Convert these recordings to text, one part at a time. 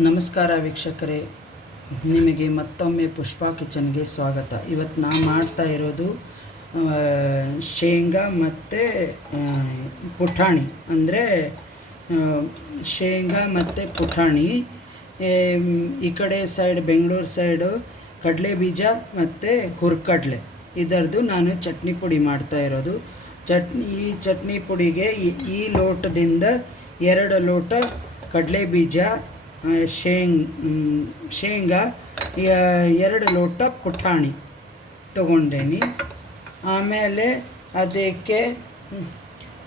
ನಮಸ್ಕಾರ ವೀಕ್ಷಕರೇ. ನಿಮಗೆ ಮತ್ತೊಮ್ಮೆ ಪುಷ್ಪಾ ಕಿಚನ್ಗೆ ಸ್ವಾಗತ. ಇವತ್ತು ನಾನು ಮಾಡ್ತಾ ಇರೋದು ಶೇಂಗಾ ಮತ್ತು ಪುಟಾಣಿ. ಅಂದರೆ ಶೇಂಗಾ ಮತ್ತು ಪುಟಾಣಿ. ಈ ಕಡೆ ಸೈಡ್ ಬೆಂಗಳೂರು ಸೈಡು ಕಡಲೆ ಬೀಜ ಮತ್ತು ಹುರ್ಕಡಲೆ ಇದರದ್ದು ನಾನು ಚಟ್ನಿ ಪುಡಿ ಮಾಡ್ತಾ ಇರೋದು. ಚಟ್ನಿ, ಈ ಚಟ್ನಿ ಪುಡಿಗೆ ಈ- ಲೋಟದಿಂದ ಎರಡು ಲೋಟ ಕಡಲೆ ಬೀಜ ಶೇಂಗ್ ಶೇಂಗಾ ಎರಡು ಲೋಟ ಪುಟಾಣಿ ತಗೊಂಡೇನಿ. ಆಮೇಲೆ ಅದಕ್ಕೆ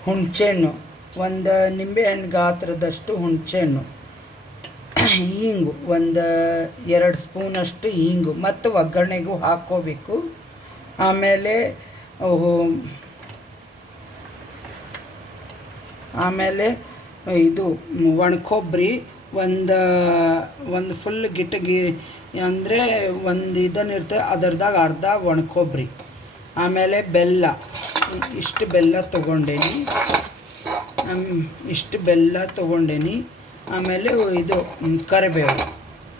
ಹುಣಸೆಹಣ್ಣು, ಒಂದು ನಿಂಬೆಹಣ್ಣು ಗಾತ್ರದಷ್ಟು ಹುಣಸೆಹಣ್ಣು, ಹಿಂಗು, ಒಂದು ಎರಡು ಸ್ಪೂನಷ್ಟು ಹಿಂಗು, ಮತ್ತು ಒಗ್ಗರಣೆಗೂ ಹಾಕ್ಕೋಬೇಕು. ಆಮೇಲೆ ಆಮೇಲೆ ಇದು ಒಣಕೊಬ್ಬರಿ ಒಂದು ಒಂದು ಫುಲ್ ಗಿಟಗಿ ಅಂದರೆ ಒಂದು ಇದನ್ನಿರ್ತದೆ ಅದರದಾಗ ಅರ್ಧ ಒಣಕೊಬ್ಬರಿ ಆಮೇಲೆ ಬೆಲ್ಲ, ಇಷ್ಟು ಬೆಲ್ಲ ತೊಗೊಂಡೇನಿ. ಇಷ್ಟು ಬೆಲ್ಲ ತೊಗೊಂಡೇನಿ. ಆಮೇಲೆ ಇದು ಕರಿಬೇವು.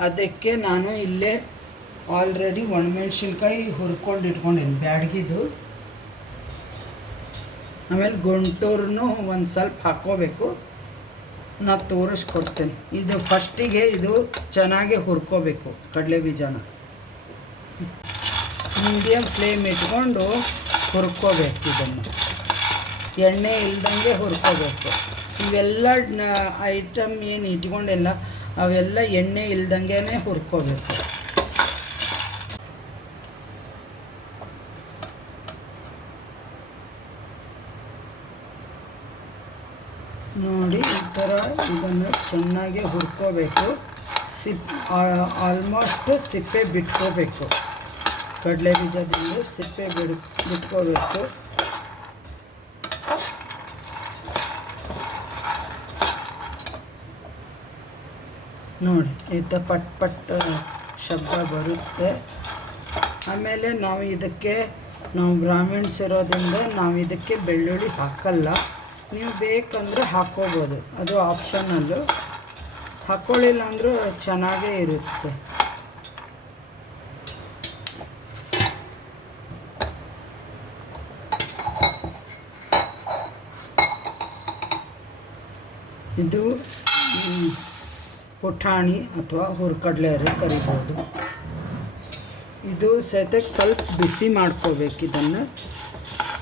ಅದಕ್ಕೆ ನಾನು ಇಲ್ಲೇ ಆಲ್ರೆಡಿ ಒಣಮೆಣ್ಸಿನ್ಕಾಯಿ ಹುರ್ಕೊಂಡು ಇಟ್ಕೊಂಡೇನಿ, ಬ್ಯಾಡಗಿದು. ಆಮೇಲೆ ಗುಂಟೂರನ್ನು ಒಂದು ಸ್ವಲ್ಪ ಹಾಕ್ಕೋಬೇಕು. ನಾ ತೋರಿಸ್ಕೊಡ್ತೇನೆ ಇದು ಫಸ್ಟಿಗೆ ಇದು ಚೆನ್ನಾಗಿ ಹುರ್ಕೋಬೇಕು, ಕಡಲೆ ಬೀಜನ. ಮೀಡಿಯಮ್ ಫ್ಲೇಮ್ ಇಟ್ಕೊಂಡು ಹುರ್ಕೋಬೇಕು ಇದನ್ನು. ಎಣ್ಣೆ ಇಲ್ದಂಗೆ ಹುರ್ಕೋಬೇಕು. ಇವೆಲ್ಲ ಐಟಮ್ ಏನು ಇಟ್ಕೊಂಡಿಲ್ಲ, ಅವೆಲ್ಲ ಎಣ್ಣೆ ಇಲ್ದಂಗೆ ಹುರ್ಕೋಬೇಕು ನೋಡಿ ಈ ಥರ ಇದನ್ನು ಚೆನ್ನಾಗಿ ಹುರ್ಕೋಬೇಕು. ಸಿಪ್ ಆಲ್ಮೋಸ್ಟ್ ಸಿಪ್ಪೆ ಬಿಟ್ಕೋಬೇಕು. ಕಡಲೆ ಬೀಜದಿಂದ ಸಿಪ್ಪೆ ಬಿಡ್, ಬಿಟ್ಕೋಬೇಕು. ನೋಡಿ ಈ ಪಟ್ ಪಟ್ ಶಬ್ದ ಬರುತ್ತೆ. ಆಮೇಲೆ ನಾವು ಇದಕ್ಕೆ, ನಾವು ಬ್ರಾಹ್ಮಿಣ್ಸ್ ಇರೋದ್ರಿಂದ ನಾವು ಇದಕ್ಕೆ ಬೆಳ್ಳುಳ್ಳಿ ಹಾಕಲ್ಲ. ನೀವು ಬೇಕಂದ್ರೆ ಹಾಕ್ಕೋಬೋದು ಅದು ಆಪ್ಷನಲ್ಲು ಹಾಕ್ಕೊಳ್ಳಿಲ್ಲ ಅಂದರೂ ಚೆನ್ನಾಗೇ ಇರುತ್ತೆ. ಇದು ಪುಟಾಣಿ ಅಥವಾ ಹುರ್ಕಡ್ಲೆ ಕರಿಬೋದು. ಇದು ಸದ್ಯಕ್ಕೆ ಸ್ವಲ್ಪ ಬಿಸಿ ಮಾಡ್ಕೋಬೇಕು ಇದನ್ನು.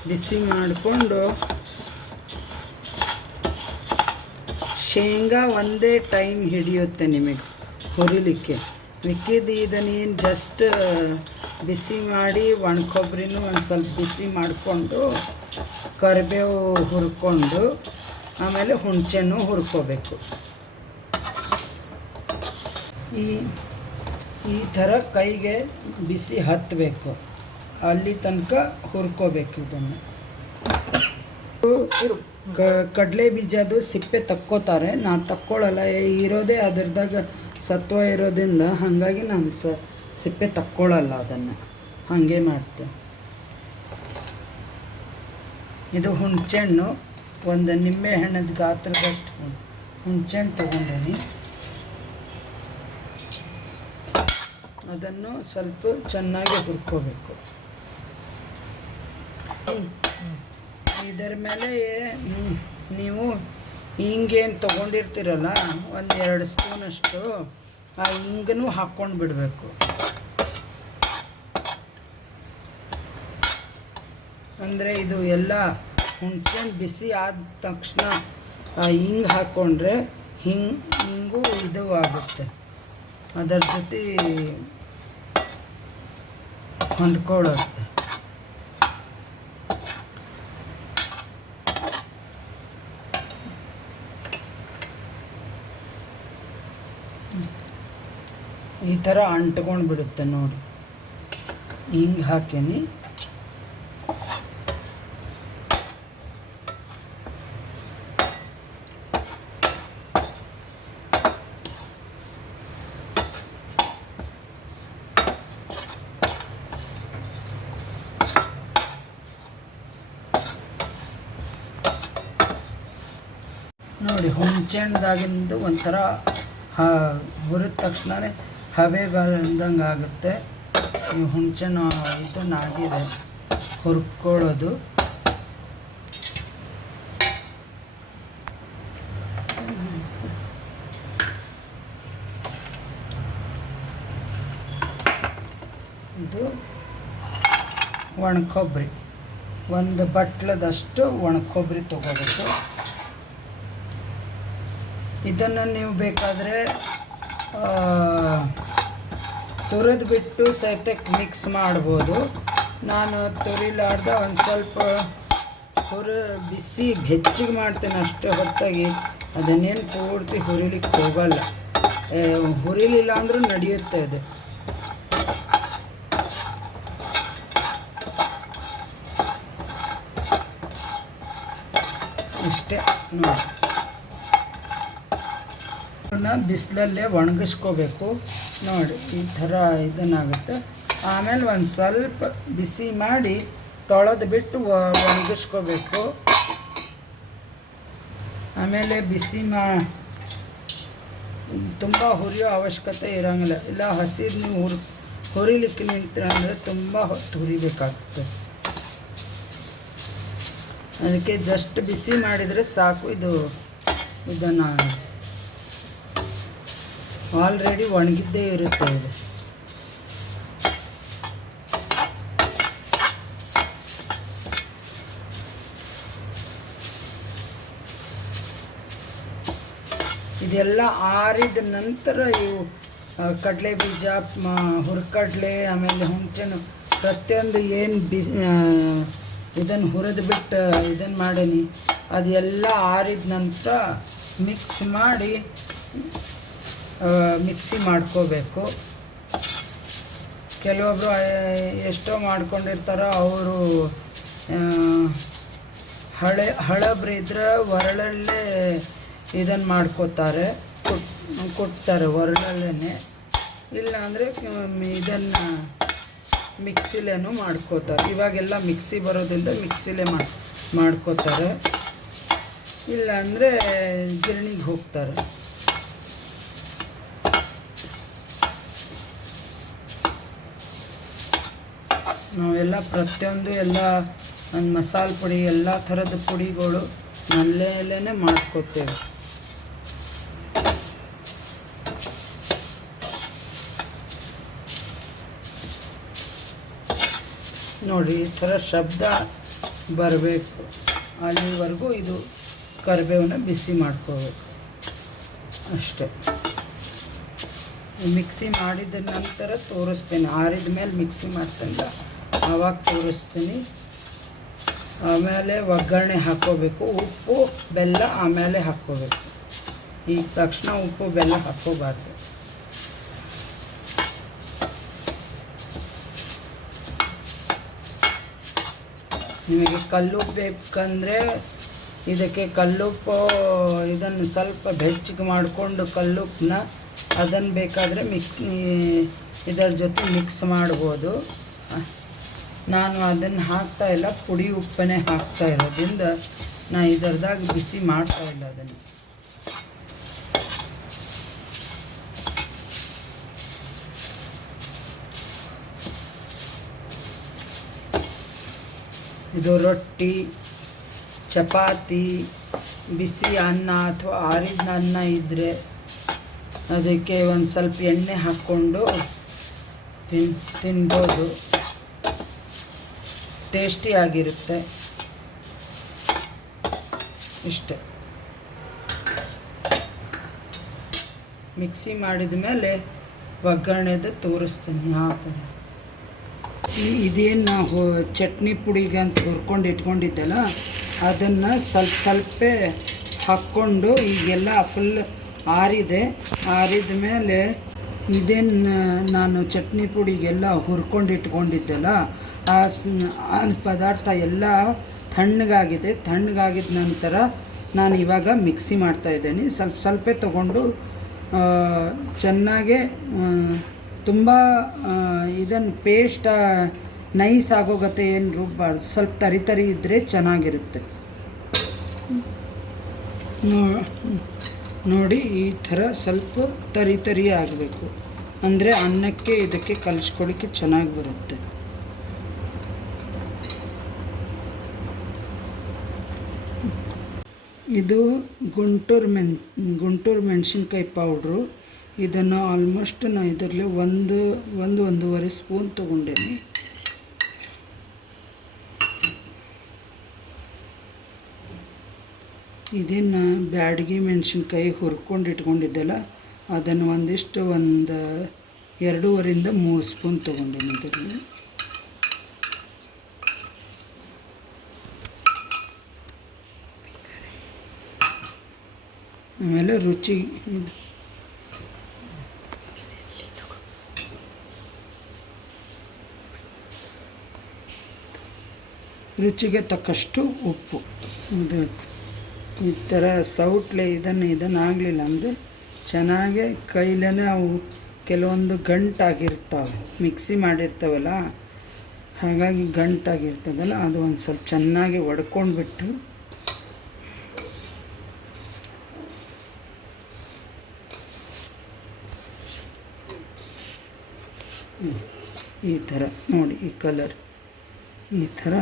ಬಿಸಿ ಮಾಡಿಕೊಂಡು ಶೇಂಗಾ ಒಂದೇ ಟೈಮ್ ಹಿಡಿಯುತ್ತೆ ನಿಮಗೆ, ಹುರಿಲಿಕ್ಕೆ. ಮಿಕ್ಕಿದ್ದು ಇದನ್ನೇನು ಜಸ್ಟ್ ಬಿಸಿ ಮಾಡಿ ಒಣಕೊಬ್ಬರಿನೂ ಒಂದು ಸ್ವಲ್ಪ ಬಿಸಿ ಮಾಡಿಕೊಂಡು ಕರಿಬೇವು ಹುರ್ಕೊಂಡು ಆಮೇಲೆ ಹುಣಸೆಹಣ್ಣು ಹುರ್ಕೋಬೇಕು. ಈ ಈ ಥರ ಕೈಗೆ ಬಿಸಿ ಹತ್ತಬೇಕು ಅಲ್ಲಿ ತನಕ ಹುರ್ಕೋಬೇಕು ಇದನ್ನು. ಕ- ಕಡಲೆ ಬೀಜದ್ದು ಸಿಪ್ಪೆ ತಕ್ಕೋತಾರೆ. ನಾನು ತಕ್ಕೊಳ್ಳಲ್ಲ ಇರೋದೇ ಅದರದಾಗ ಸತ್ವ ಇರೋದ್ರಿಂದ ಹಾಗಾಗಿ ನಾನು ಸ, ಸಿಪ್ಪೆ ತಕ್ಕೊಳ್ಳಲ್ಲ ಅದನ್ನು. ಹಾಗೆ ಮಾಡ್ತೆ. ಇದು ಹುಣಸೆಹಣ್ಣು ಒಂದು ನಿಂಬೆ ಹಣ್ಣದ ಗಾತ್ರದಷ್ಟು ಹುಣ್- ಹುಣಸೆಹಣ್ಣು ತಗೊಂಡೀನಿ. ಅದನ್ನು ಸ್ವಲ್ಪ ಚೆನ್ನಾಗಿ ಹುರ್ಕೋಬೇಕು. ಇದರ ಮೇಲೆ ನೀವು ಹಿಂಗೇನು ತೊಗೊಂಡಿರ್ತೀರಲ್ಲ ಒಂದು ಎರಡು ಸ್ಪೂನಷ್ಟು ಆ ಹಿಂಗನೂ ಹಾಕ್ಕೊಂಡು ಬಿಡಬೇಕು. ಅಂದರೆ ಇದು ಎಲ್ಲ ಹುಣ್ಸೆಹಣ್ಣು ಬಿಸಿ ಆದ ತಕ್ಷಣ, ಆ ಹಿಂಗ್ ಹಾಕ್ಕೊಂಡ್ರೆ ಹಿಂಗೆ, ಹಿಂಗೂ ಇದು ಆಗುತ್ತೆ. ಅದರ ಜೊತೆ ಹೊಂದ್ಕೊಳ್ಳುತ್ತೆ ಥರ ಅಂಟ್ಕೊಂಡು ಬಿಡುತ್ತೆ ನೋಡಿ. ಹಿಂಗೆ ಹಾಕೇನಿ ನೋಡಿ ಹುಣ್ಸೆಹಣ್ಣದಾಗಿಂದು ಒಂಥರ ಹಾ ಹುರಿದ ತಕ್ಷಣವೇ ಹಬೆ ಬಂದಂಗೆ ಆಗುತ್ತೆ. ಈ ಹುಣಸೆನ ಇದನ್ನಾಗಿದೆ ಹುರ್ಕೊಳ್ಳೋದು. ಇದು ಒಣಕೊಬ್ಬರಿ. ಒಂದು ಬಟ್ಲದಷ್ಟು ಒಣಕೊಬ್ಬರಿ ತೊಗೋಬೇಕು. ಇದನ್ನು ನೀವು ಬೇಕಾದರೆ ತುರಿದು ಬಿಟ್ಟು ಸಹಿತಕ್ಕೆ ಮಿಕ್ಸ್ ಮಾಡ್ಬೋದು. ನಾನು ತುರಿಲಾರ್ದ ಒಂದು ಸ್ವಲ್ಪ ಹುರಿ ಬಿಸಿ ಹೆಚ್ಚಿಗೆ ಮಾಡ್ತೇನೆ ಅಷ್ಟೇ ಹೊತ್ತಾಗಿ ಅದನ್ನೇನು ಪೂರ್ತಿ ಹುರಿಲಿಕ್ಕೆ ಹೋಗಲ್ಲ. ಹುರಿಲಿಲ್ಲ ಅಂದರೂ ನಡೆಯುತ್ತೆ ಅದು. ಇಷ್ಟೇ ನೋಡಿ. ಬಿಸಿಲಲ್ಲೇ ಒಣಗಿಸ್ಕೋಬೇಕು. ನೋಡಿ, ಈ ಥರ ಇದನ್ನಾಗುತ್ತೆ. ಆಮೇಲೆ ಒಂದು ಸ್ವಲ್ಪ ಬಿಸಿ ಮಾಡಿ ತೊಳೆದು ಬಿಟ್ಟು ಒಣಗಿಸ್ಕೋಬೇಕು. ಆಮೇಲೆ ಬಿಸಿ ಮಾ, ತುಂಬ ಹುರಿಯೋ ಅವಶ್ಯಕತೆ ಇರೋಂಗಿಲ್ಲ. ಇಲ್ಲ ಹಸಿರು ನೀವು ಹುರ್, ಹುರಿಲಿಕ್ಕೆ ನಿಂತರೆ ಅಂದರೆ ತುಂಬ ಹೊತ್ತು ಹುರಿಬೇಕಾಗ್ತದೆ. ಅದಕ್ಕೆ ಜಸ್ಟ್ ಬಿಸಿ ಮಾಡಿದರೆ ಸಾಕು. ಇದು ಇದನ್ನು ಆಲ್ರೆಡಿ ಒಣಗಿದ್ದೇ ಇರುತ್ತೆ ಇದು. ಇದೆಲ್ಲ ಆರಿದ ನಂತರ ಇವು ಕಡಲೆ ಬೀಜ ಹುರ್ಕಡಲೆ, ಆಮೇಲೆ ಹುಂಚೆನು ಪ್ರತಿಯೊಂದು ಏನು ಬಿ ಇದನ್ನು ಹುರಿದು ಬಿಟ್ಟು ಇದನ್ನು ಮಾಡೀನಿ. ಅದೆಲ್ಲ ಆರಿದ ನಂತರ ಮಿಕ್ಸ್ ಮಾಡಿ ಮಿಕ್ಸಿ ಮಾಡ್ಕೋಬೇಕು. ಕೆಲವೊಬ್ಬರು ಎಷ್ಟೋ ಮಾಡ್ಕೊಂಡಿರ್ತಾರೋ ಅವರು ಹಳೆ ಹಳಬ್ರಿದ್ರೆ ಒರಳಲ್ಲೇ ಇದನ್ನು ಮಾಡ್ಕೋತಾರೆ. ಕೊಡ್ತಾರೆ ಕುಟ್ತಾರೆ ಒರಳಲ್ಲೇ ಇಲ್ಲ ಅಂದರೆ ಇದನ್ನು ಮಿಕ್ಸಿಲೇನು ಮಾಡ್ಕೋತಾರೆ. ಇವಾಗೆಲ್ಲ ಮಿಕ್ಸಿ ಬರೋದ್ರಿಂದ ಮಿಕ್ಸಿಲೇ ಮಾಡಿ ಮಾಡ್ಕೋತಾರೆ. ಇಲ್ಲಾಂದರೆ ಜಿರಣಿಗೆ ಹೋಗ್ತಾರೆ. ನಾವೆಲ್ಲ ಪ್ರತಿಯೊಂದು ಎಲ್ಲ ಒಂದು ಮಸಾಲೆ ಪುಡಿ, ಎಲ್ಲ ಥರದ ಪುಡಿಗಳು ಮನೆಯಲ್ಲೇ ಮಾಡ್ಕೋತೇವೆ. ನೋಡಿ, ಈ ಥರ ಶಬ್ದ ಬರಬೇಕು. ಅಲ್ಲಿವರೆಗೂ ಇದು ಕರಿಬೇವನ್ನ ಬಿಸಿ ಮಾಡ್ಕೋಬೇಕು. ಅಷ್ಟೆ. ಮಿಕ್ಸಿ ಮಾಡಿದ ನಂತರ ತೋರಿಸ್ತೇನೆ. ಆರಿದ ಮೇಲೆ ಮಿಕ್ಸಿ ಮಾಡ್ತಂಗ ಆವಾಗ ತೋರಿಸ್ತೀನಿ. ಆಮೇಲೆ ಒಗ್ಗರಣೆ ಹಾಕ್ಕೋಬೇಕು. ಉಪ್ಪು, ಬೆಲ್ಲ ಆಮೇಲೆ ಹಾಕ್ಕೋಬೇಕು. ಈ ತಕ್ಷಣ ಉಪ್ಪು, ಬೆಲ್ಲ ಹಾಕ್ಕೋಬಾರ್ದು. ನಿಮಗೆ ಕಲ್ಲುಪ್ಪು ಬೇಕಂದರೆ ಇದಕ್ಕೆ ಕಲ್ಲುಪ್ಪು, ಇದನ್ನು ಸ್ವಲ್ಪ ಬೆಚ್ಚಗೆ ಮಾಡಿಕೊಂಡು ಕಲ್ಲುಪ್ಪನ್ನ ಅದನ್ನು ಬೇಕಾದರೆ ಮಿಕ್ಸ್ ಇದರ ಜೊತೆ ಮಿಕ್ಸ್ ಮಾಡ್ಬೋದು. ನಾನು ಅದನ್ನು ಹಾಕ್ತಾ ಇಲ್ಲ, ಪುಡಿ ಉಪ್ಪನ್ನೇ ಹಾಕ್ತಾ ಇರೋದ್ರಿಂದ ನಾ ಇದರದಾಗ ಬಿಸಿ ಮಾಡ್ತಾ ಇಲ್ಲ ಅದನ್ನು. ಇದು ರೊಟ್ಟಿ, ಚಪಾತಿ, ಬಿಸಿ ಅನ್ನ ಅಥವಾ ಆರಿದ ಅನ್ನ ಇದ್ದರೆ ಅದಕ್ಕೆ ಒಂದು ಸ್ವಲ್ಪ ಎಣ್ಣೆ ಹಾಕ್ಕೊಂಡು ತಿನ್, ತಿನ್ಬೋದು. ಟೇಸ್ಟಿಯಾಗಿರುತ್ತೆ ಇಷ್ಟೆ. ಮಿಕ್ಸಿ ಮಾಡಿದ ಮೇಲೆ ಒಗ್ಗರಣೆದು ತೋರಿಸ್ತೀನಿ ಯಾವ ಥರ. ಇದೇನು ನಾವು ಚಟ್ನಿ ಅಂತ ಹುರ್ಕೊಂಡು ಇಟ್ಕೊಂಡಿದ್ದಲ್ಲ, ಅದನ್ನು ಸ್ವಲ್ಪ ಸ್ವಲ್ಪ ಹಾಕ್ಕೊಂಡು ಈಗೆಲ್ಲ ಫುಲ್ ಆರಿದೆ. ಆರಿದ ಮೇಲೆ ಇದೇನು ನಾನು ಚಟ್ನಿ ಪುಡಿಗೆಲ್ಲ ಹುರ್ಕೊಂಡು ಇಟ್ಕೊಂಡಿದ್ದೆಲ್ಲ ಆ ಪದಾರ್ಥ ಎಲ್ಲ ತಣ್ಣಗಾಗಿದೆ. ತಣ್ಣಗಾಗಿದ ನಂತರ ನಾನು ಇವಾಗ ಮಿಕ್ಸಿ ಮಾಡ್ತಾ ಇದ್ದೀನಿ. ಸ್ವಲ್ಪ ಸ್ವಲ್ಪ ತೊಗೊಂಡು ಚೆನ್ನಾಗೆ ತುಂಬ ಇದನ್ನು ಪೇಸ್ಟ್ ನೈಸ್ ಆಗೋಗತ್ತೆ ಏನು ರುಬ್ಬಾರ್ದು. ಸ್ವಲ್ಪ ತರಿ ತರಿ ಇದ್ದರೆ ಚೆನ್ನಾಗಿರುತ್ತೆ. ನೋಡಿ ಈ ಥರ ಸ್ವಲ್ಪ ತರಿ ತರಿ ಆಗಬೇಕು. ಅಂದರೆ ಅನ್ನಕ್ಕೆ ಇದಕ್ಕೆ ಕಲಿಸ್ಕೊಳಕ್ಕೆ ಚೆನ್ನಾಗಿ ಬರುತ್ತೆ. ಇದು ಗುಂಟೂರು ಮೆನ್, ಗುಂಟೂರು ಮೆಣಸಿನ್ಕಾಯಿ ಪೌಡ್ರು ಇದನ್ನು ಆಲ್ಮೋಸ್ಟ್ ನಾನು ಇದರಲ್ಲಿ ಒಂದು ಒಂದು ಒಂದೂವರೆ ಸ್ಪೂನ್ ತೊಗೊಂಡೇನಿ. ಇದನ್ನು ಬ್ಯಾಡಗಿ ಮೆಣಸಿನ್ಕಾಯಿ ಹುರ್ಕೊಂಡು ಇಟ್ಕೊಂಡಿದ್ದಲ್ಲ, ಅದನ್ನು ಒಂದಿಷ್ಟು ಒಂದು ಎರಡೂವರಿಂದ ಮೂರು ಸ್ಪೂನ್ ತೊಗೊಂಡೇನೆ ಇದರಲ್ಲಿ. ಆಮೇಲೆ ರುಚಿ ರುಚಿಗೆ ತಕ್ಕಷ್ಟು ಉಪ್ಪು. ಇದು ಈ ಥರ ಸೌಟ್ಲೆ ಇದನ್ನು ಇದನ್ನು ಆಗಲಿಲ್ಲ ಅಂದರೆ ಚೆನ್ನಾಗೆ ಕೈಲೇ ಅವು ಕೆಲವೊಂದು ಗಂಟಾಗಿರ್ತಾವೆ. ಮಿಕ್ಸಿ ಮಾಡಿರ್ತಾವಲ್ಲ, ಹಾಗಾಗಿ ಗಂಟಾಗಿರ್ತದಲ್ಲ, ಅದು ಒಂದು ಸ್ವಲ್ಪ ಚೆನ್ನಾಗಿ ಒಡ್ಕೊಂಡ್ಬಿಟ್ಟು ಈ ಥರ ನೋಡಿ, ಈ ಕಲರ್ ಈ ಥರ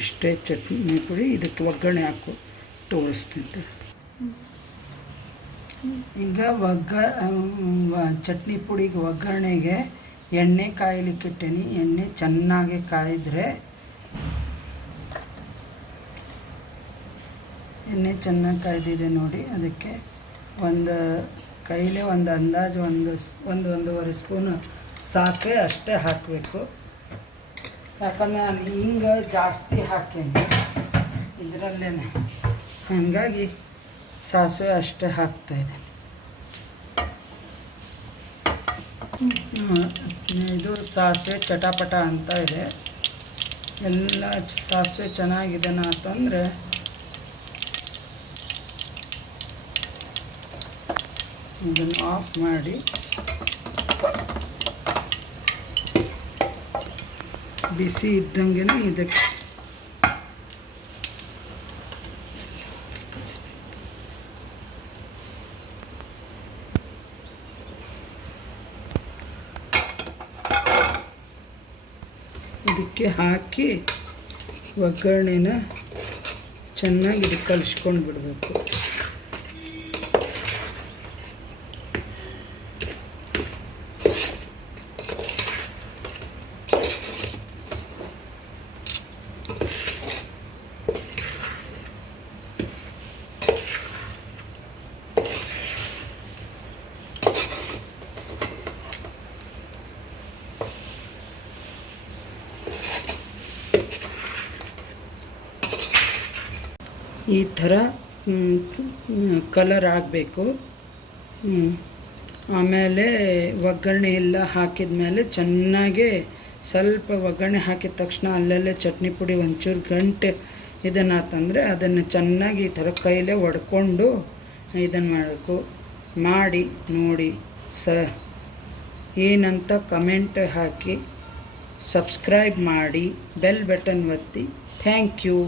ಇಷ್ಟೇ ಚಟ್ನಿ ಪುಡಿ, ಇದಕ್ಕೆ ಒಗ್ಗರಣೆ ಹಾಕು, ತೋರಿಸ್ತೀನಿ ಈಗ ಒಗ್ಗ ಚಟ್ನಿ ಪುಡಿಗೆ ಒಗ್ಗರಣೆಗೆ ಎಣ್ಣೆ ಕಾಯಲಿಕ್ಕಿಟ್ಟೇನಿ. ಎಣ್ಣೆ ಚೆನ್ನಾಗಿ ಕಾಯಿದ್ರೆ ಎಣ್ಣೆ ಚೆನ್ನಾಗಿ ಕಾಯ್ದಿದೆ ನೋಡಿ, ಅದಕ್ಕೆ ಒಂದು ಕೈಲೇ ಒಂದು ಅಂದಾಜು, ಒಂದು ಒಂದು ಒಂದೂವರೆ ಸ್ಪೂನು ಸಾಸಿವೆ ಅಷ್ಟೇ ಹಾಕಬೇಕು. ಯಾಕಂದ್ರೆ ನಾನು ಹಿಂಗೆ ಜಾಸ್ತಿ ಹಾಕೇನೆ ಇದರಲ್ಲೇ ಹಾಗಾಗಿ ಸಾಸಿವೆ ಅಷ್ಟೇ ಹಾಕ್ತಾಯಿದ್ದೇನೆ ಇದು ಸಾಸಿವೆ ಚಟಾಪಟ ಅಂತ ಇದೆ. ಎಲ್ಲ ಸಾಸಿವೆ ಚೆನ್ನಾಗಿದೆ ಅಂತಂದರೆ ಇದನ್ನು ಆಫ್ ಮಾಡಿ. ಬಿಸಿ ಇದ್ದಂಗೆ ಇದಕ್ಕೆ. ಇದಕ್ಕೆ ಹಾಕಿ ಒಗ್ಗರಣೆನ ಚೆನ್ನಾಗಿ ಇದು ಕಲಿಸ್ಕೊಂಡು ಬಿಡಬೇಕು ಈ ಥರ ಕಲರ್ ಆಗಬೇಕು. ಆಮೇಲೆ ಒಗ್ಗರಣೆ ಎಲ್ಲ ಹಾಕಿದ ಮೇಲೆ ಚೆನ್ನಾಗಿ ಸ್ವಲ್ಪ ಒಗ್ಗರಣೆ ಹಾಕಿದ ತಕ್ಷಣ ಅಲ್ಲಲ್ಲೇ ಚಟ್ನಿ ಪುಡಿ ಒಂಚೂರು ಗಂಟೆ ಇದನ್ನಾತಂದರೆ ಅದನ್ನು ಚೆನ್ನಾಗಿ ಈ ಥರ ಕೈಲೇ ಒಡ್ಕೊಂಡು ಇದನ್ನು ಮಾಡಬೇಕು. ಮಾಡಿ, ನೋಡಿ, ಸ. ಏನಂತ ಕಮೆಂಟ್ ಹಾಕಿ. ಸಬ್ಸ್ಕ್ರೈಬ್ ಮಾಡಿ ಬೆಲ್ ಬಟನ್ ಒತ್ತಿ. Thank you